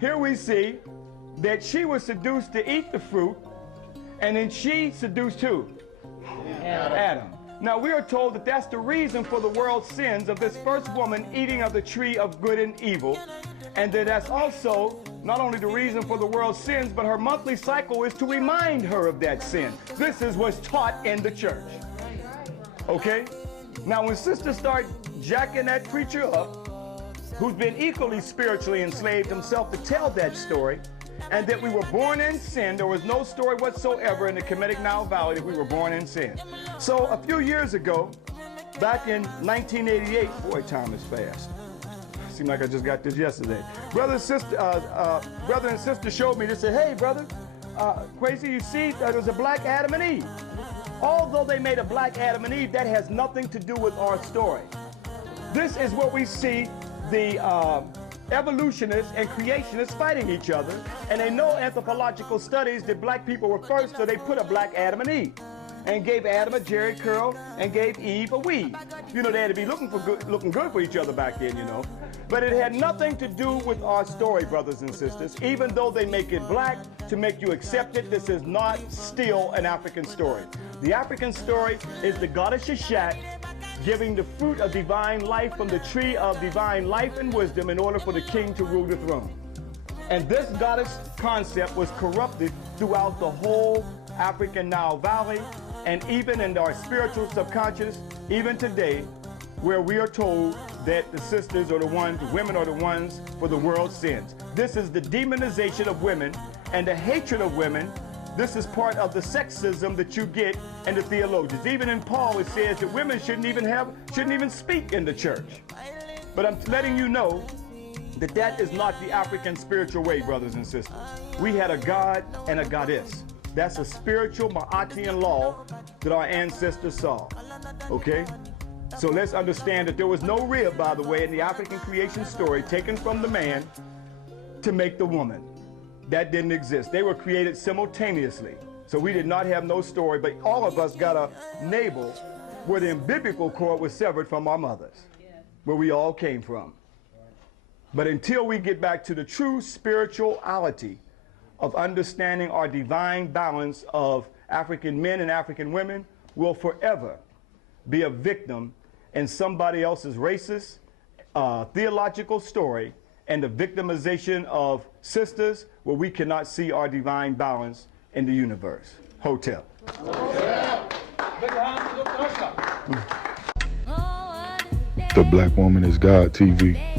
here we see that she was seduced to eat the fruit, and then she seduced who? Adam. Now we are told that that's the reason for the world's sins of this first woman eating of the tree of good and evil, and that that's also not only the reason for the world's sins, but her monthly cycle is to remind her of that sin. This is what's taught in the church. Okay? Now when sisters start jacking that preacher up, who's been equally spiritually enslaved himself, to tell that story, and that we were born in sin. There was no story whatsoever in the Kemetic Nile Valley that we were born in sin. So a few years ago, back in 1988, boy, time is fast. Seemed like I just got this yesterday. Brother and sister showed me, they said, hey brother, Quasi, you see, there was a black Adam and Eve. Although they made a black Adam and Eve, that has nothing to do with our story. This is what we see the evolutionists and creationists fighting each other, and they know anthropological studies that black people were first, so they put a black Adam and Eve, and gave Adam a Jerry curl and gave Eve a weave. You know, they had to be looking good for each other back then, you know. But it had nothing to do with our story, brothers and sisters. Even though they make it black to make you accept it, this is not still an African story. The African story is the goddess Sheshat giving the fruit of divine life from the tree of divine life and wisdom in order for the king to rule the throne. And this goddess concept was corrupted throughout the whole African Nile Valley, and even in our spiritual subconscious, even today, where we are told that the sisters are the ones, women are the ones for the world's sins. This is the demonization of women and the hatred of women. This is part of the sexism that you get in the theologians. Even in Paul, it says that women shouldn't even speak in the church. But I'm letting you know that that is not the African spiritual way, brothers and sisters. We had a god and a goddess. That's a spiritual Ma'atian law that our ancestors saw. Okay? So let's understand that there was no rib, by the way, in the African creation story taken from the man to make the woman. That didn't exist. They were created simultaneously. So we did not have no story, but all of us got a navel where the umbilical cord was severed from our mothers, where we all came from. But until we get back to the true spirituality of understanding our divine balance of African men and African women, we'll forever be a victim in somebody else's racist, theological story, and the victimization of sisters where we cannot see our divine balance in the universe. Hotel. The Black Woman is God TV.